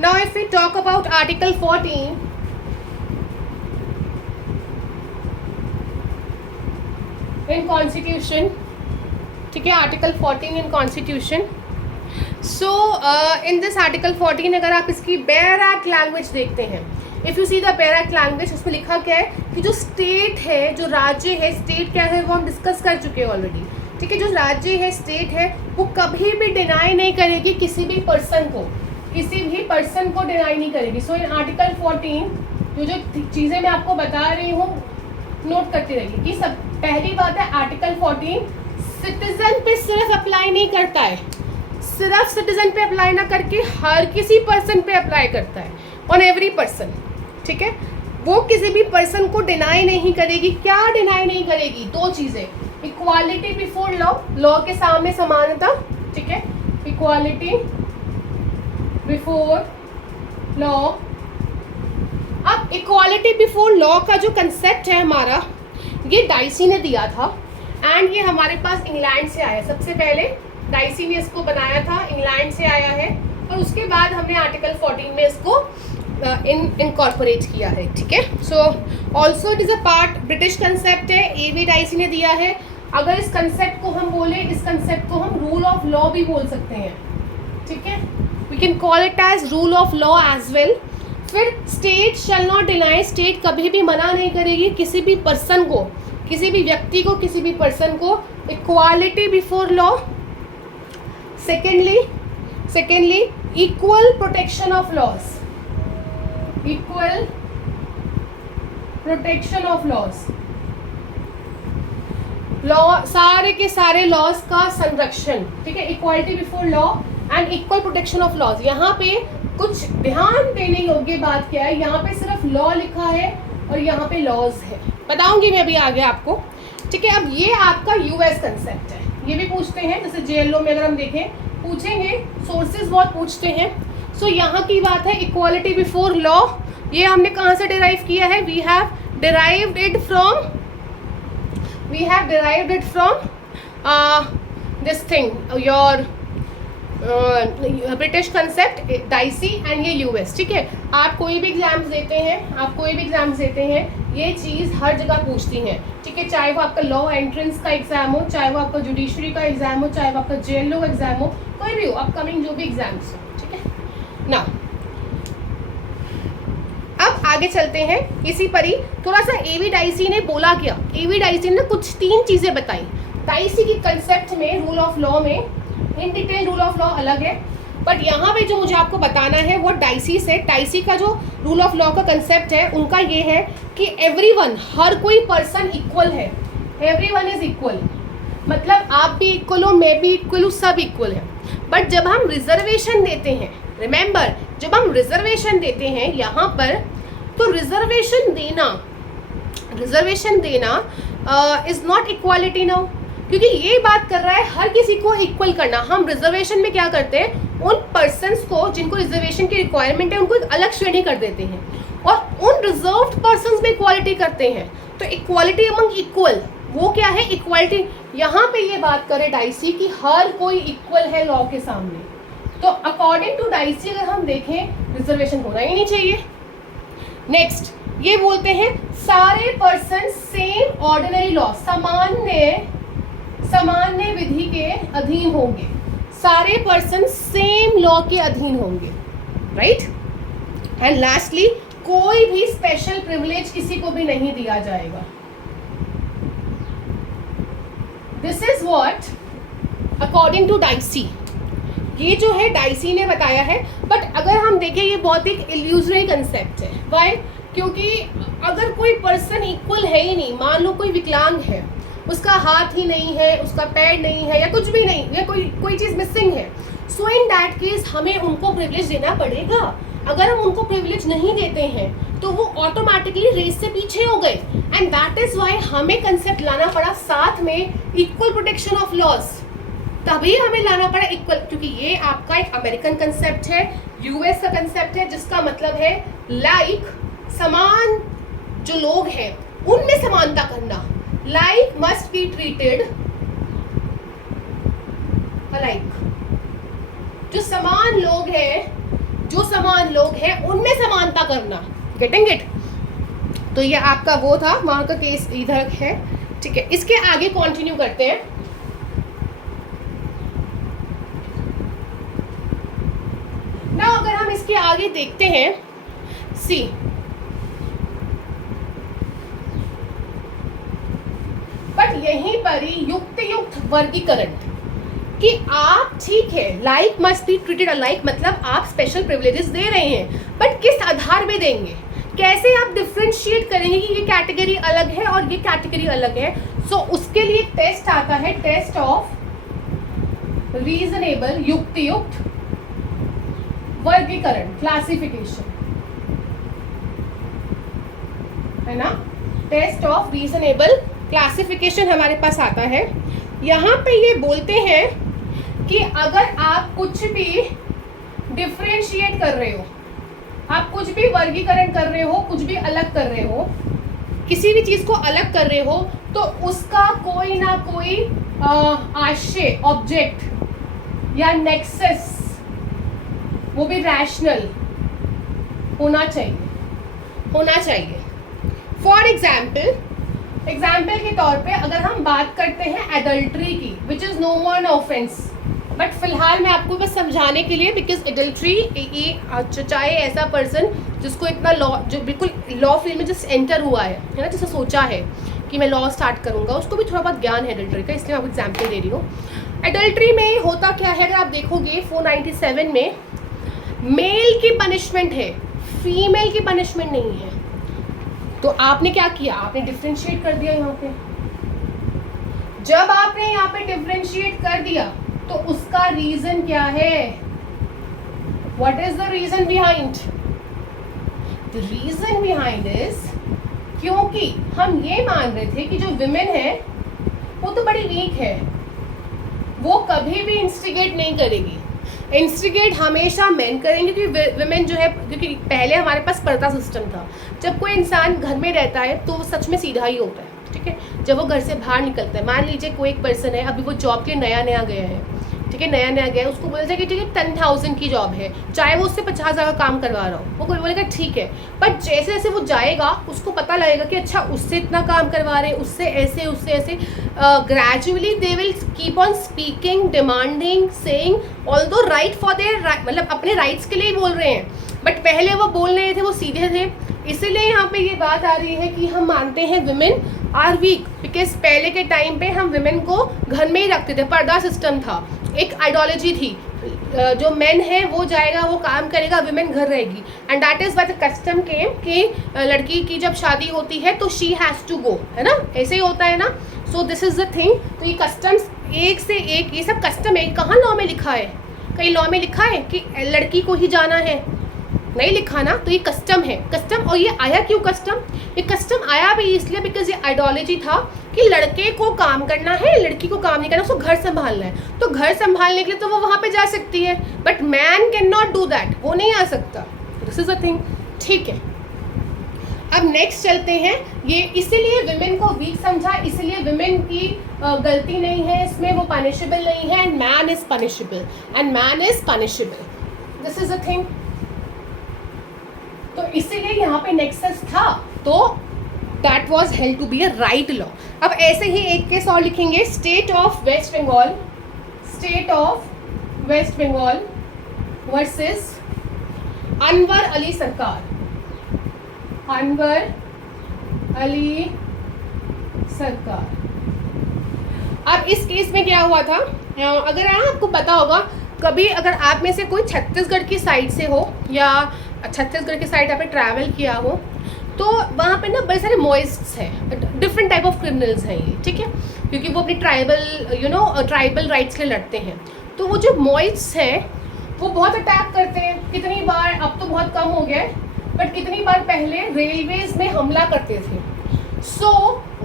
Now if we talk about Article 14, in Constitution, ठीक है, Article 14 in Constitution. So in this Article 14 अगर आप इसकी बेयर एक्ट लैंग्वेज देखते हैं, if you see the bare act language, उसमें लिखा क्या है कि जो स्टेट है, जो राज्य है, स्टेट क्या है वो हम डिस्कस कर चुके हैं ऑलरेडी, ठीक है. जो राज्य है, स्टेट है, वो कभी भी डिनाई नहीं करेगी किसी भी पर्सन को, किसी भी पर्सन को डिनाई नहीं करेगी. सो इन आर्टिकल 14 जो चीज़ें मैं आपको बता रही हूँ नोट करते रहिए कि सब. पहली बात है, आर्टिकल 14 सिटीजन पे सिर्फ अप्लाई नहीं करता है, सिर्फ सिटीजन पे अप्लाई ना करके हर किसी पर्सन पे अप्लाई करता है, ऑन एवरी पर्सन, ठीक है. वो किसी भी पर्सन को डिनाई नहीं करेगी. क्या डिनाई नहीं करेगी? दो चीज़ें, इक्वालिटी बिफोर लॉ, लॉ के सामने समानता, ठीक है, इक्वालिटी बिफोर लॉ. अब इक्वालिटी बिफोर लॉ का जो कंसेप्ट है हमारा, ये डाइसी ने दिया था एंड ये हमारे पास इंग्लैंड से आया. सबसे पहले डाइसी ने इसको बनाया था, इंग्लैंड से आया है, और उसके बाद हमने आर्टिकल 14 में इसको इनकॉर्पोरेट किया है, ठीक है. So also it is a part, British concept है, ए.वी. डाइसी ने दिया है. अगर इस कंसेप्ट को हम बोले, इस कंसेप्ट को हम रूल ऑफ लॉ भी बोल सकते हैं, ठीक है. We can call it as rule of law as well. फिर state shall not deny, state कभी भी मना नहीं करेगी किसी भी पर्सन को, किसी भी व्यक्ति को, किसी भी पर्सन को, equality before law. Secondly equal protection of laws, equal protection of laws, law, सारे के सारे लॉज का संरक्षण, ठीक है. Equality before law and equal protection of laws. यहाँ पे कुछ ध्यान देने योग्य बात क्या है, यहाँ पे सिर्फ लॉ लिखा है और यहाँ पे लॉज है, बताऊंगी मैं अभी आगे आपको, ठीक है. अब ये आपका यूएस कंसेप्ट है, ये भी पूछते हैं, जैसे जेएलओ में अगर हम देखें पूछेंगे, सोर्सेज बहुत पूछते हैं. सो यहाँ की बात है इक्वालिटी बिफोर लॉ, ये हमने कहाँ से डिराइव किया है? We have derived it from this thing, your British concept, Dicey and ये यूएस, ठीक है. आप कोई भी एग्जाम्स देते हैं, ये चीज़ हर जगह पूछती हैं, ठीक है. चाहे वो आपका लॉ एंट्रेंस का एग्जाम हो, चाहे वो आपका जुडिशरी का एग्जाम हो, चाहे वो आपका जेएलओ का एग्जाम हो, कोई भी हो, अपकमिंग जो भी एग्जाम्स हो, ठीक है ना. अब आगे चलते हैं, इसी पर ही थोड़ा सा ए.वी. डाइसी ने बोला क्या. ए.वी. डाइसी ने कुछ 3 चीज़ें बताई. डाइसी की कंसेप्ट में, रूल ऑफ लॉ में, in detail rule of law अलग है, बट यहाँ पे जो मुझे आपको बताना है वो डाइसी से, डाइसी का जो रूल ऑफ लॉ का कंसेप्ट है उनका ये है कि एवरीवन, हर कोई पर्सन इक्वल है, एवरीवन इज इक्वल, मतलब आप भी इक्वल हो, मैं भी इक्वल हूँ, सब इक्वल है. बट जब हम रिजर्वेशन देते हैं, रिमेंबर, जब हम रिजर्वेशन देते हैं यहाँ पर, तो रिजर्वेशन देना इज नॉट इक्वालिटी नाउ, क्योंकि ये बात कर रहा है हर किसी को इक्वल करना. हम रिजर्वेशन में क्या करते हैं, उन पर्सन्स को जिनको रिजर्वेशन की रिक्वायरमेंट है उनको एक अलग श्रेणी कर देते हैं, और उन रिजर्व्ड पर्सन्स में इक्वालिटी करते हैं. तो इक्वालिटी अमंग इक्वल, वो क्या है? इक्वालिटी. यहाँ पे ये बात करे डाइसी कि हर कोई इक्वल है लॉ के सामने. तो अकॉर्डिंग टू डाइसी अगर हम देखें, रिजर्वेशन होना ही नहीं चाहिए. नेक्स्ट ये बोलते हैं सारे पर्सन सेम ऑर्डिनरी लॉ, सामान्य विधि के अधीन होंगे, सारे पर्सन सेम लॉ के अधीन होंगे, राइट. एंड लास्टली कोई भी स्पेशल प्रिविलेज किसी को भी नहीं दिया जाएगा. This is what according to Dicey, ये जो है डाइसी ने बताया है. बट अगर हम देखें ये बहुत एक इल्यूजरी कंसेप्ट है. वाई? क्योंकि अगर कोई पर्सन इक्वल है ही नहीं, मान लो कोई विकलांग है, उसका हाथ ही नहीं है, उसका पैर नहीं है, या कुछ भी नहीं, या कोई चीज़ मिसिंग है, सो इन दैट केस हमें उनको प्रिविलेज देना पड़ेगा. अगर हम उनको प्रिविलेज नहीं देते हैं तो वो ऑटोमेटिकली रेस से पीछे हो गए. एंड दैट इज वाई हमें कंसेप्ट लाना पड़ा साथ में, इक्वल प्रोटेक्शन ऑफ लॉज. तभी हमें लाना पड़ा इक्वल, क्योंकि ये आपका एक अमेरिकन कंसेप्ट है, यूएस का कंसेप्ट है, जिसका मतलब है लाइक, समान जो लोग हैं उनमें समानता करना. Like must be treated alike. जो समान लोग हैं जो समान लोग हैं उनमें समानता करना, गेटिंग इट। तो ये आपका वो था, वहां का केस इधर है, ठीक है। इसके आगे कंटिन्यू करते हैं। ना अगर हम इसके आगे देखते हैं, सी बट यहीं पर ही युक्त वर्गीकरण कि आप, ठीक है, like must be treated alike, मतलब आप स्पेशल प्रिविलेजेस दे रहे हैं, बट किस आधार में देंगे, कैसे आप डिफ्रेंशिएट करेंगे कि ये कैटेगरी अलग है और ये कैटेगरी अलग है। सो उसके लिए टेस्ट आता है, टेस्ट ऑफ रीजनेबल, युक्त वर्गीकरण, क्लासिफिकेशन, है ना। टेस्ट ऑफ रीजनेबल क्लासिफिकेशन हमारे पास आता है। यहाँ पे ये बोलते हैं कि अगर आप कुछ भी डिफ्रेंशिएट कर रहे हो, आप कुछ भी वर्गीकरण कर रहे हो, कुछ भी अलग कर रहे हो, किसी भी चीज़ को अलग कर रहे हो, तो उसका कोई ना कोई आशय, ऑब्जेक्ट या नेक्सस, वो भी रैशनल होना चाहिए। फॉर एग्जाम्पल के तौर पे अगर हम बात करते हैं एडल्ट्री की, which is no more an offence, but फिलहाल मैं आपको बस समझाने के लिए, बिकॉज एडल्ट्री ये चाहे ऐसा पर्सन जिसको इतना लॉ, जो बिल्कुल लॉ फील्ड में जस्ट एंटर हुआ है ना, जिसे सोचा है कि मैं लॉ स्टार्ट करूँगा, उसको भी थोड़ा बहुत ज्ञान है एडल्ट्री का, इसलिए मैं आपको एग्जाम्पल दे रही हूँ। एडल्ट्री में होता क्या है, अगर आप देखोगे 497 में मेल की पनिशमेंट है, फीमेल की पनिशमेंट नहीं है। तो आपने क्या किया, आपने डिफ्रेंशिएट कर दिया यहाँ पे। जब आपने यहाँ पे डिफ्रेंशिएट कर दिया तो उसका रीजन क्या है, what is the reason behind? The reason behind is, क्योंकि हम ये मान रहे थे कि जो विमेन है वो तो बड़ी वीक है, वो कभी भी इंस्टिगेट नहीं करेगी। इंस्टिगेट हमेशा मेन करेंगे, क्योंकि विमेन जो है, क्योंकि पहले हमारे पास पर्दा सिस्टम था। जब कोई इंसान घर में रहता है तो वो सच में सीधा ही होता है, ठीक है। जब वो घर से बाहर निकलता है, मान लीजिए कोई एक पर्सन है, अभी वो जॉब के लिए नया गया है, ठीक है, नया गया है, उसको बोला जाए कि ठीक है 10,000 की जॉब है, चाहे वो उससे 50,000 का काम करवा रहा हो, वो कोई बोलेगा ठीक है। बट जैसे जैसे वो जाएगा उसको पता लगेगा कि अच्छा उससे इतना काम करवा रहे हैं, उससे ऐसे, उससे ऐसे, gradually they will keep on speaking, demanding, saying although right for their, मतलब अपने राइट्स के लिए ही बोल रहे हैं, बट पहले वो बोल रहे थे वो सीधे थे। इसीलिए यहाँ पे ये बात आ रही है कि हम मानते हैं विमेन आर वीक, बिकॉज पहले के टाइम पे हम विमेन को घर में ही रखते थे, पर्दा सिस्टम था, एक आइडियोलॉजी थी, जो मेन है वो जाएगा, वो काम करेगा, विमेन घर रहेगी। And that is what the custom came कि लड़की की जब शादी होती है तो शी हैज़ टू गो, है ना, ऐसे ही होता है ना। So this is the thing. तो ये कस्टम्स एक से एक, ये सब कस्टम है। कहाँ लॉ में लिखा है? कहीं लॉ में लिखा है कि लड़की को ही जाना है? नहीं लिखा ना। तो ये कस्टम है, कस्टम। और ये आया क्यों कस्टम? ये कस्टम आया भी इसलिए बिकॉज ये आइडियोलॉजी था कि लड़के को काम करना है, लड़की को काम नहीं करना, उसको घर संभालना है। तो घर संभालने के लिए तो वो वहाँ पे जा सकती है, but man can not do that, वो नहीं आ सकता। दिस इज अ थिंग, ठीक है। अब नेक्स्ट चलते हैं। ये इसीलिए विमेन को वीक समझा, इसलिए विमेन की गलती नहीं है इसमें, वो पनिशेबल नहीं है, and man is punishable, and man is punishable. This is a thing. तो इसीलिए यहाँ पे नेक्सस था, तो that was held to be a right law. अब ऐसे ही एक केस और लिखेंगे, state of West Bengal, state of West Bengal versus Anwar Ali Sarkar, Anwar Ali सरकार। अब इस केस में क्या हुआ था, अगर आपको पता होगा, कभी अगर आप में से कोई छत्तीसगढ़ की साइड से हो या छत्तीसगढ़ की साइड आपने ट्रैवल किया हो, तो वहाँ पे ना बड़े सारे मॉइस्ट्स हैं, डिफरेंट टाइप ऑफ क्रिमिनल्स हैं ये, ठीक है, क्योंकि वो अपनी ट्राइबल ट्राइबल राइट्स के लिए लड़ते हैं। तो वो जो मॉइस्ट्स हैं वो बहुत अटैक करते हैं। कितनी बार, अब तो बहुत कम हो गया है, बट कितनी बार पहले रेलवेज में हमला करते थे। सो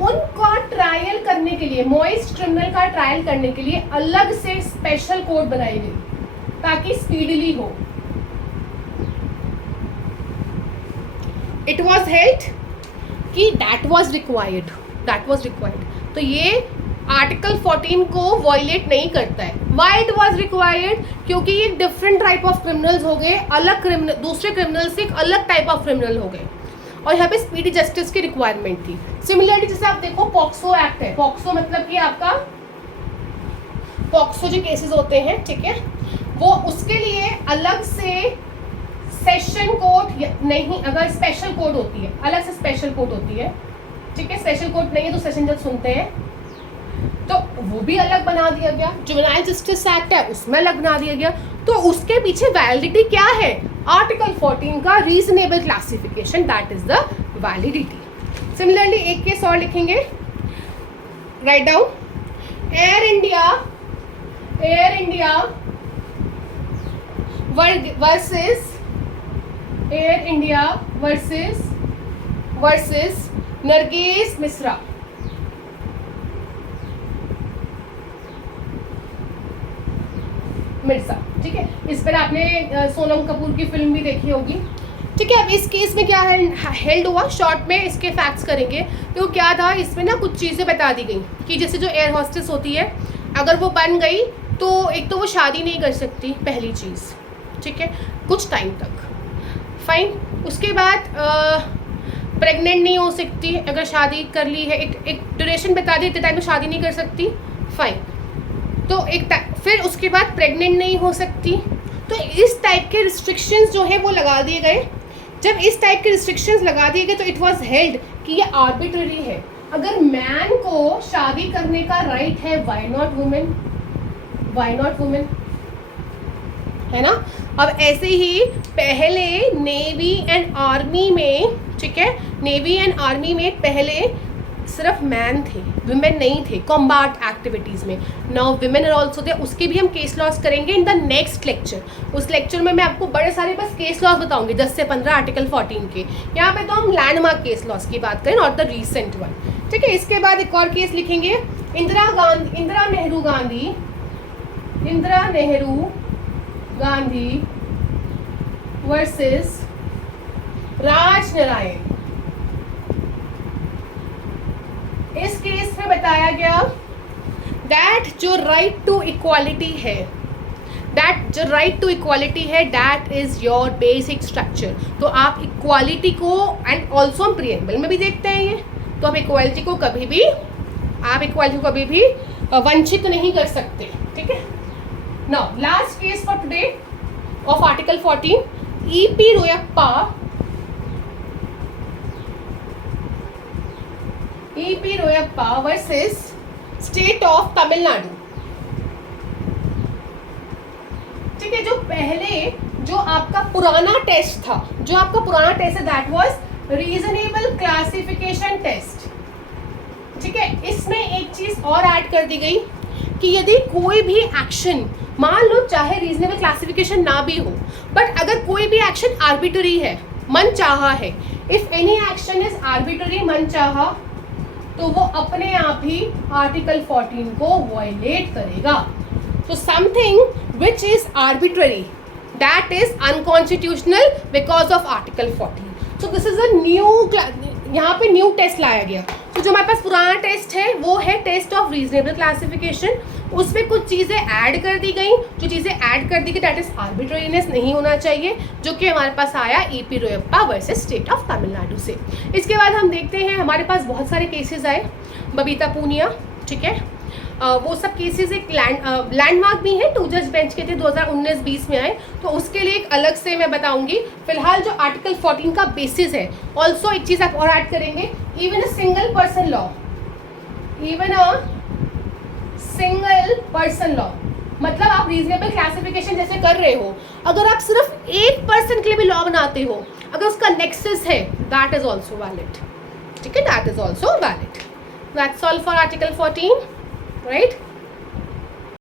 उनका ट्रायल करने के लिए, मॉइस्ट क्रिमिनल का ट्रायल करने के लिए अलग से स्पेशल कोर्ट बनाई गई ताकि स्पीडली हो। इट वॉज हेल्ड कि दैट वॉज रिक्वायर्ड। तो ये आर्टिकल 14 को वॉयलेट नहीं करता है। Why it was required? क्योंकि ये डिफरेंट टाइप ऑफ क्रिमिनल्स हो गए, अलग क्रिमिनल, दूसरे क्रिमिनल से एक अलग टाइप ऑफ क्रिमिनल हो गए, और यहाँ पे स्पीडी जस्टिस की रिक्वायरमेंट थी। सिमिलरली जैसे आप देखो पॉक्सो एक्ट है, पॉक्सो मतलब कि आपका पॉक्सो जो केसेस होते हैं, ठीक है, वो उसके लिए अलग से सेशन कोर्ट नहीं, अगर स्पेशल कोर्ट होती है, अलग से स्पेशल कोर्ट होती है, ठीक है, स्पेशल कोर्ट नहीं है तो सेशन जज सुनते हैं, तो वो भी अलग बना दिया गया। जुवेनाइल जस्टिस एक्ट है उसमें अलग बना दिया गया। तो उसके पीछे वैलिडिटी क्या है? आर्टिकल 14 का reasonable classification, that is the validity. Similarly एक केस और लिखेंगे, write down, air India versus Nargis Mishra. Mirza, ठीक है, इस पर आपने सोनम कपूर की फिल्म भी देखी होगी, ठीक है। अब इस केस में क्या हेल्ड हुआ, शॉर्ट में इसके फैक्ट्स करेंगे। तो क्या था इसमें ना, कुछ चीज़ें बता दी गई कि जैसे जो एयर हॉस्टेस होती है, अगर वो बन गई तो एक तो वो शादी नहीं कर सकती, पहली चीज़, ठीक है, कुछ टाइम तक, फाइन। उसके बाद प्रेग्नेंट नहीं हो सकती, अगर शादी कर ली है, एक ड्यूरेशन बता दी, इतने टाइम में शादी नहीं कर सकती, फाइन। तो फिर उसके बाद प्रेग्नेंट नहीं हो सकती। तो इस टाइप के रिस्ट्रिक्शंस जो है वो लगा दिए गए। जब इस टाइप के रिस्ट्रिक्शंस लगा दिए गए तो इट वाज हेल्ड कि ये आर्बिट्ररी है। अगर मैन को शादी करने का राइट है, व्हाई नॉट वुमेन, है ना। अब ऐसे ही पहले नेवी एंड आर्मी में, ठीक है, नेवी एंड आर्मी में पहले सिर्फ मैन थे, विमेन नहीं थे कॉम्बैट एक्टिविटीज़ में। नाउ विमेन आर ऑल्सो थे, उसके भी हम केस लॉस करेंगे इन द नेक्स्ट लेक्चर। उस लेक्चर में मैं आपको बड़े सारे बस केस लॉस बताऊंगी, 10 से 15 आर्टिकल 14 के। यहाँ पे तो हम लैंडमार्क केस लॉस की बात करें, नॉट द रीसेंट वन, ठीक है। इसके बाद एक और केस लिखेंगे, इंदिरा नेहरू गांधी वर्सेस राज नारायण। इस केस में बताया गया दैट जो राइट टू इक्वालिटी है, that is your basic structure. तो आप इक्वालिटी को, एंड ऑल्सो हम प्रियम्बल में भी देखते हैं ये, तो आप इक्वालिटी को कभी भी वंचित नहीं कर सकते, ठीक है। Now last case for today of article 14, E.P. Royappa versus state of Tamil Nadu, ठीक है। जो पहले जो आपका पुराना टेस्ट है, that was reasonable classification test, ठीक है। इसमें एक चीज और ऐड कर दी गई कि यदि कोई भी एक्शन, मान लो चाहे रीजनेबल क्लासिफिकेशन ना भी हो, बट अगर कोई भी एक्शन आर्बिट्ररी है, मन चाहा है, if any action is arbitrary, मन चाहा, तो वो अपने आप ही आर्टिकल 14 को वायलेट करेगा। तो something which is arbitrary, that is unconstitutional because of article 14। So this is a new, यहाँ पे न्यू टेस्ट लाया गया। तो जो हमारे पास पुराना टेस्ट है वो है टेस्ट ऑफ रीजनेबल क्लासिफिकेशन, उसमें कुछ चीज़ें ऐड कर दी गई, जो चीज़ें ऐड कर दी गई दैट इज आर्बिट्रेरीनेस नहीं होना चाहिए, जो कि हमारे पास आया E.P. Royappa versus state of Tamil Nadu से। इसके बाद हम देखते हैं हमारे पास बहुत सारे केसेस आए, बबीता पूनिया, ठीक है, वो सब केसेस एक लैंडमार्क भी है, 2 जज बेंच के थे, 2019-20 में आए, तो उसके लिए एक अलग से मैं बताऊंगी। फिलहाल जो आर्टिकल 14 का बेसिस है, ऑल्सो एक चीज़ आप और ऐड करेंगे, even a single person law, मतलब आप रीजनेबल क्लासिफिकेशन जैसे कर रहे हो, अगर आप सिर्फ एक पर्सन के लिए भी लॉ बनाते हो, अगर उसका नेक्सस है, दैट इज ऑल्सो वैलिड, ठीक है, that is also valid. That's all for article 14, right.